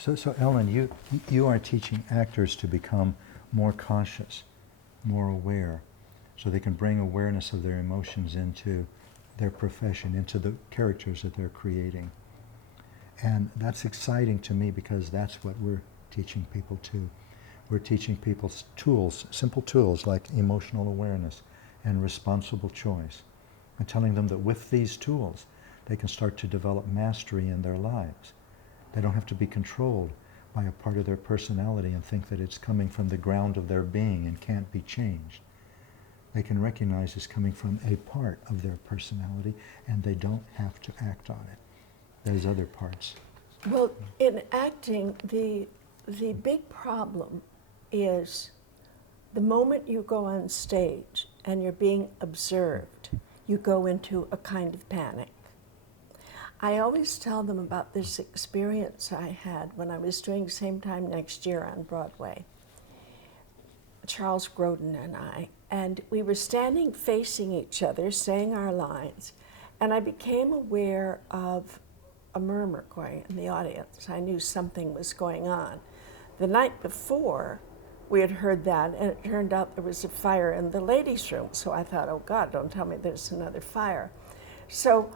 So Ellen, you are teaching actors to become more conscious, more aware, so they can bring awareness of their emotions into their profession, into the characters that they're creating. And that's exciting to me because that's what we're teaching people too. We're teaching people tools, simple tools like emotional awareness and responsible choice, and telling them that with these tools, they can start to develop mastery in their lives. They don't have to be controlled by a part of their personality and think that it's coming from the ground of their being and can't be changed. They can recognize it's coming from a part of their personality and they don't have to act on it. There's other parts. Well, in acting, the big problem is the moment you go on stage and you're being observed, you go into a kind of panic. I always tell them about this experience I had when I was doing Same Time Next Year on Broadway. Charles Grodin and I, and we were standing facing each other, saying our lines, and I became aware of a murmur going in the audience. I knew something was going on. The night before, we had heard that, and it turned out there was a fire in the ladies' room, so I thought, oh God, don't tell me there's another fire. So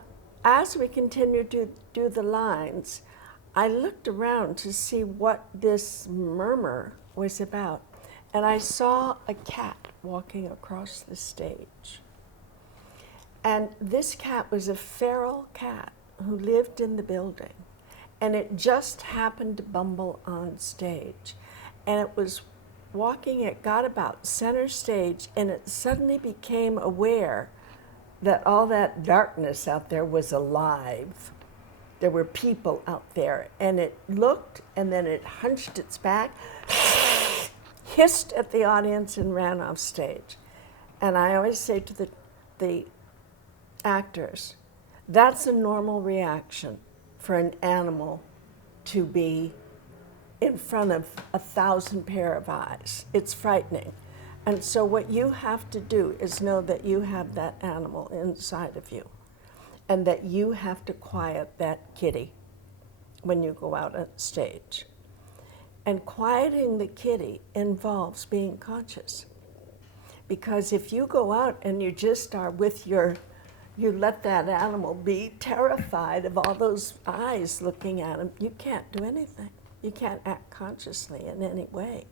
as we continued to do the lines, I looked around to see what this murmur was about, and I saw a cat walking across the stage. And this cat was a feral cat who lived in the building, and it just happened to bumble on stage. And it was walking, it got about center stage, and it suddenly became aware that all that darkness out there was alive. There were people out there, and it looked, and then it hunched its back, hissed at the audience, and ran off stage. And I always say to the actors, that's a normal reaction for an animal to be in front of 1,000 pair of eyes. It's frightening. And so what you have to do is know that you have that animal inside of you and that you have to quiet that kitty when you go out on stage. And quieting the kitty involves being conscious. Because if you go out and you just are with you let that animal be terrified of all those eyes looking at him, you can't do anything. You can't act consciously in any way.